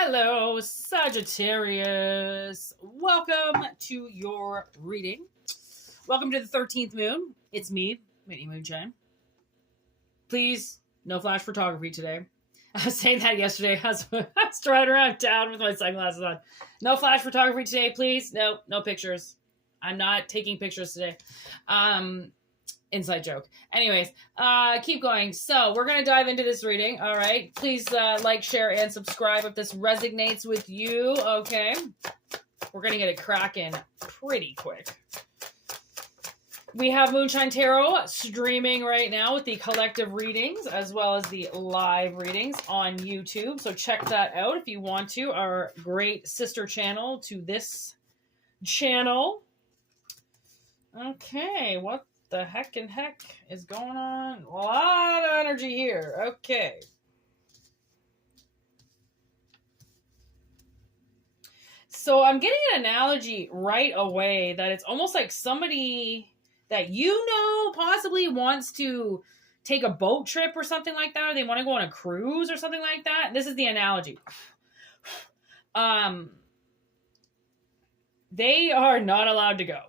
Hello, Sagittarius. Welcome to your reading. Welcome to the 13th moon. It's me, Whitney Moonshine. Please, no flash photography today. I was saying that yesterday. I was driving around town with my sunglasses on. No flash photography today, please. No pictures. I'm not taking pictures today. Inside joke. Anyways, keep going. So we're going to dive into this reading. All right. Please like, share, and subscribe if this resonates with you. Okay. We're going to get it cracking pretty quick. We have Moonshine Tarot streaming right now with the collective readings as well as the live readings on YouTube. So check that out if you want to. Our great sister channel to this channel. Okay. What the heck is going on? A lot of energy here. Okay. So I'm getting an analogy right away that it's almost like somebody that possibly wants to take a boat trip or something like that, or they want to go on a cruise or something like that. This is the analogy. They are not allowed to go.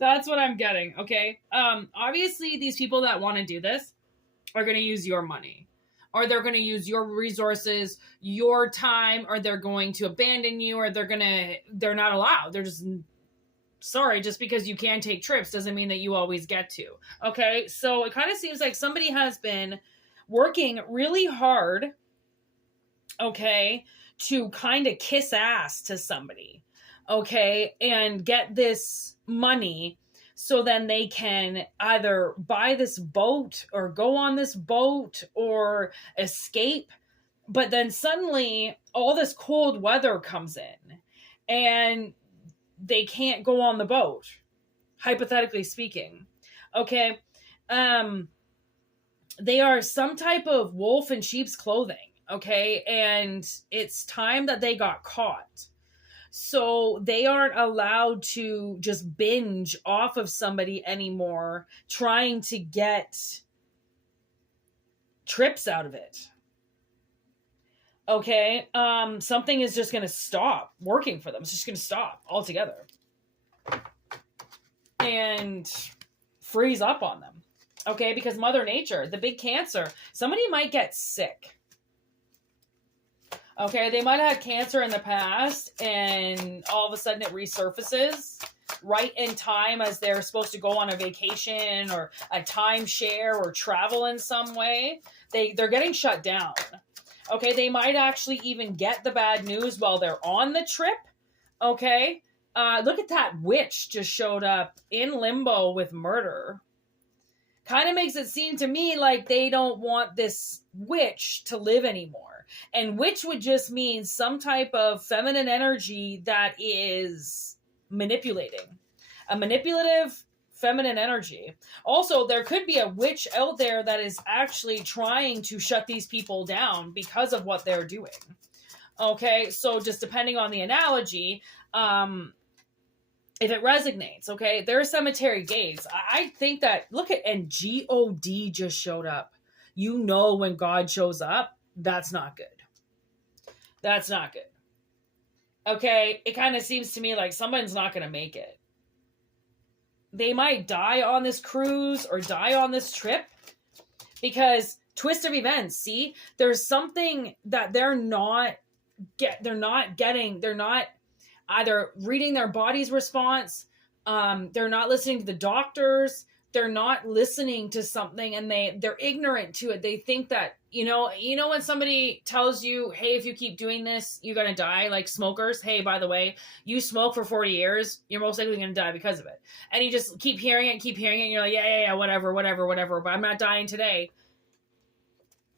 That's what I'm getting, okay? Obviously, these people that want to do this are going to use your money. Or they're going to use your resources, your time, or they're going to abandon you, or they're not allowed. They're just, sorry, just because you can take trips doesn't mean that you always get to, okay? So it kind of seems like somebody has been working really hard, okay, to kind of kiss ass to somebody, okay, and get this money so then they can either buy this boat or go on this boat or escape. But then suddenly all this cold weather comes in and they can't go on the boat, hypothetically speaking. Okay. They are some type of wolf in sheep's clothing. Okay. And it's time that they got caught. So they aren't allowed to just binge off of somebody anymore, trying to get trips out of it. Okay. Something is just going to stop working for them. It's just going to stop altogether and freeze up on them. Okay. Because Mother Nature, the big Cancer, somebody might get sick. Okay, they might have had cancer in the past and all of a sudden it resurfaces right in time as they're supposed to go on a vacation or a timeshare or travel in some way. They're getting shut down. Okay, they might actually even get the bad news while they're on the trip. Okay, look at that witch just showed up in limbo with murder. Kind of makes it seem to me like they don't want this witch to live anymore. And witch would just mean some type of feminine energy that is manipulating. A manipulative feminine energy. Also, there could be a witch out there that is actually trying to shut these people down because of what they're doing. Okay, so just depending on the analogy, if it resonates, okay, there's cemetery gates. I think that, and God just showed up. You know when God shows up, that's not good. That's not good. Okay, it kind of seems to me like someone's not going to make it. They might die on this cruise or die on this trip because twist of events, see? There's something that they're not either reading their body's response, they're not listening to the doctors, they're not listening to something, and they're ignorant to it. They think that, when somebody tells you, hey, if you keep doing this, you're going to die, like smokers. Hey, by the way, you smoke for 40 years, you're most likely going to die because of it. And you just keep hearing it, and you're like, yeah, whatever, but I'm not dying today.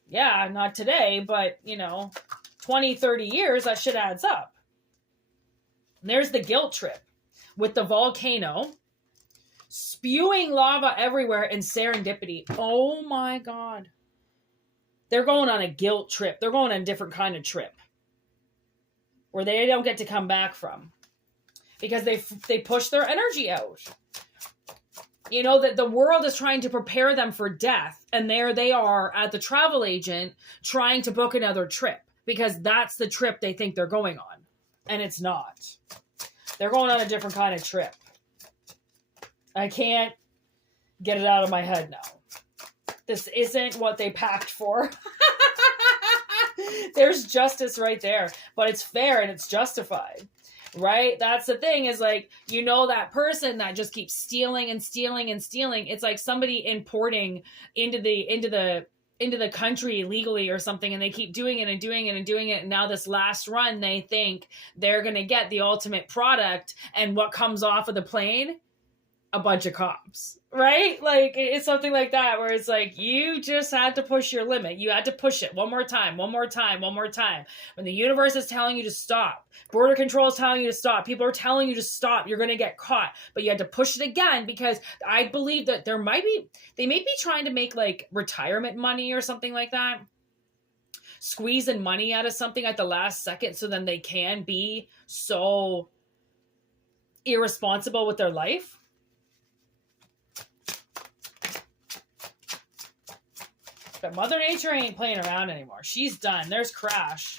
Yeah, not today, but, 20, 30 years, that shit adds up. There's the guilt trip with the volcano spewing lava everywhere and serendipity. Oh my God. They're going on a guilt trip. They're going on a different kind of trip where they don't get to come back from because they push their energy out. That the world is trying to prepare them for death. And there they are at the travel agent trying to book another trip. because that's the trip they think they're going on. And it's not. They're going on a different kind of trip. I can't get it out of my head now. This isn't what they packed for. There's justice right there, but it's fair and it's justified, right? That's the thing, is like, you know, that person that just keeps stealing and stealing and stealing. It's like somebody importing into the country illegally or something, and they keep doing it and doing it and doing it. And now this last run, they think they're going to get the ultimate product. And what comes off of the plane? A bunch of cops, right? Like, it's something like that, where it's like, you just had to push your limit. You had to push it one more time, one more time, one more time. When the universe is telling you to stop, border control is telling you to stop, people are telling you to stop, you're going to get caught, but you had to push it again, because I believe that they may be trying to make like retirement money or something like that, squeezing money out of something at the last second, so then they can be so irresponsible with their life. But Mother Nature ain't playing around anymore. She's done. There's Crash.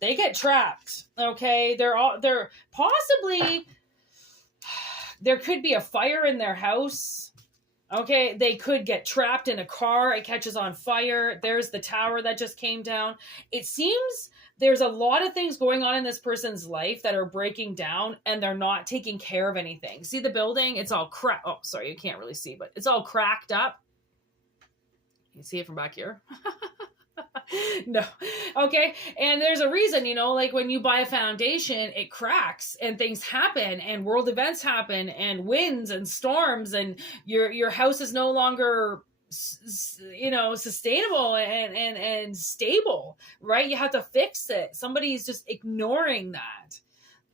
They get trapped. Okay. They're possibly, there could be a fire in their house. Okay. They could get trapped in a car. It catches on fire. There's the tower that just came down. It seems there's a lot of things going on in this person's life that are breaking down, and they're not taking care of anything. See the building? It's all oh, sorry. You can't really see, but it's all cracked up. You see it from back here? No. Okay. And there's a reason, you know, like when you buy a foundation, it cracks and things happen and world events happen and winds and storms, and your house is no longer, you know, sustainable and stable, right? You have to fix it. Somebody's just ignoring that.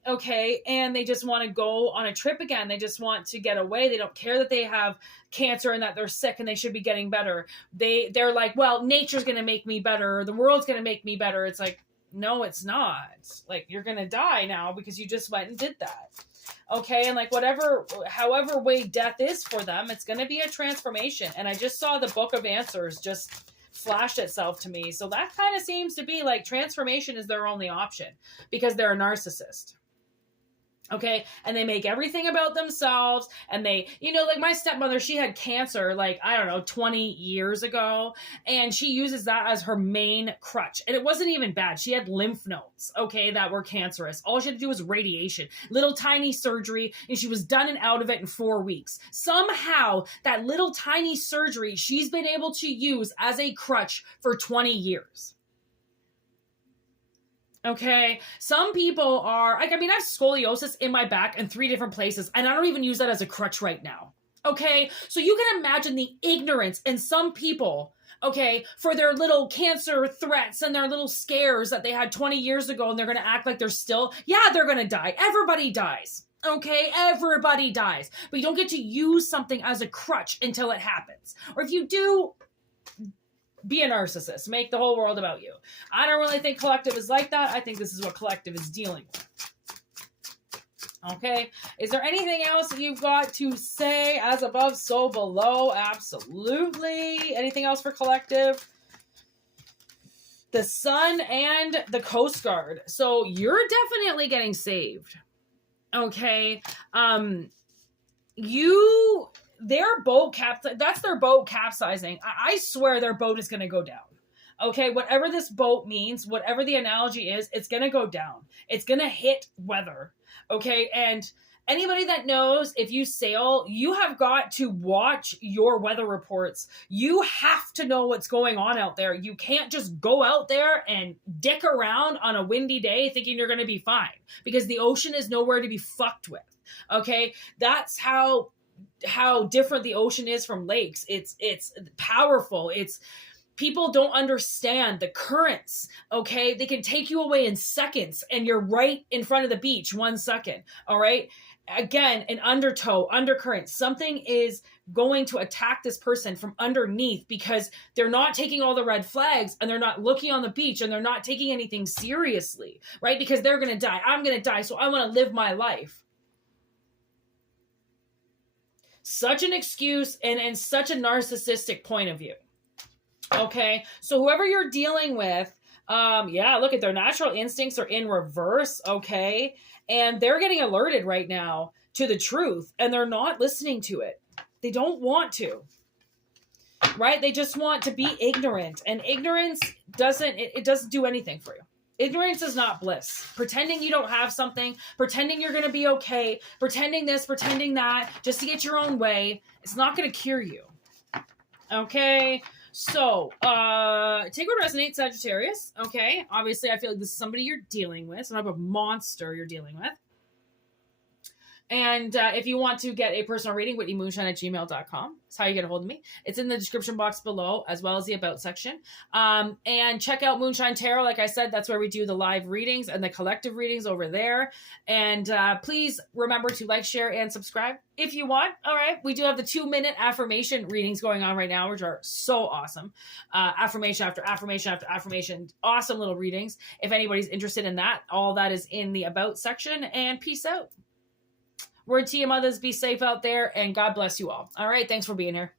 Okay. And they just want to go on a trip again. They just want to get away. They don't care that they have cancer and that they're sick and they should be getting better. They're like, well, nature's going to make me better. Or the world's going to make me better. It's like, no, it's not. Like, you're going to die now because you just went and did that. Okay. And like, however way death is for them, it's going to be a transformation. And I just saw the Book of Answers just flashed itself to me. So that kind of seems to be like transformation is their only option, because they're a narcissist. Okay. And they make everything about themselves. And they, you know, like my stepmother, she had cancer, like, I don't know, 20 years ago. And she uses that as her main crutch. And it wasn't even bad. She had lymph nodes, okay, that were cancerous. All she had to do was radiation, little tiny surgery. And she was done and out of it in 4 weeks. Somehow that little tiny surgery, she's been able to use as a crutch for 20 years. Okay. Some people are like, I mean, I have scoliosis in my back in 3 different places, and I don't even use that as a crutch right now. Okay. So you can imagine the ignorance in some people, okay, for their little cancer threats and their little scares that they had 20 years ago, and they're going to act like they're they're going to die. Everybody dies. Okay. Everybody dies, but you don't get to use something as a crutch until it happens. Or if you do, be a narcissist. Make the whole world about you. I don't really think collective is like that. I think this is what collective is dealing with. Okay. Is there anything else that you've got to say? As above, so below. Absolutely. Anything else for collective? The Sun and the Coast Guard. So you're definitely getting saved. Okay. Their boat that's their boat capsizing. I swear their boat is going to go down. Okay, whatever this boat means, whatever the analogy is, it's going to go down. It's going to hit weather. Okay, and anybody that knows, if you sail, you have got to watch your weather reports. You have to know what's going on out there. You can't just go out there and dick around on a windy day thinking you're going to be fine, because the ocean is nowhere to be fucked with. Okay, that's how different the ocean is from lakes. It's powerful. People don't understand the currents. Okay. They can take you away in seconds, and you're right in front of the beach 1 second. All right. Again, an undercurrent. Something is going to attack this person from underneath, because they're not taking all the red flags, and they're not looking on the beach, and they're not taking anything seriously, right? Because they're going to die. I'm going to die. So I want to live my life. Such an excuse and such a narcissistic point of view. Okay. So whoever you're dealing with, Yeah, look at their natural instincts are in reverse, okay? And they're getting alerted right now to the truth and they're not listening to it. They don't want to. Right? They just want to be ignorant, and ignorance doesn't do anything for you. Ignorance is not bliss. Pretending you don't have something, pretending you're going to be okay, pretending this, pretending that, just to get your own way, it's not going to cure you. Okay? So, take what resonates, Sagittarius. Okay? Obviously, I feel like this is somebody you're dealing with, some type of monster you're dealing with. And if you want to get a personal reading, whitneymoonshine@gmail.com. That's how you get a hold of me. It's in the description box below, as well as the About section. And check out Moonshine Tarot. Like I said, that's where we do the live readings and the collective readings over there. And please remember to like, share, and subscribe if you want. All right. We do have the 2-minute affirmation readings going on right now, which are so awesome. Affirmation after affirmation after affirmation. Awesome little readings. If anybody's interested in that, all that is in the About section. And peace out. Word to you, mothers, be safe out there, and God bless you all. All right, thanks for being here.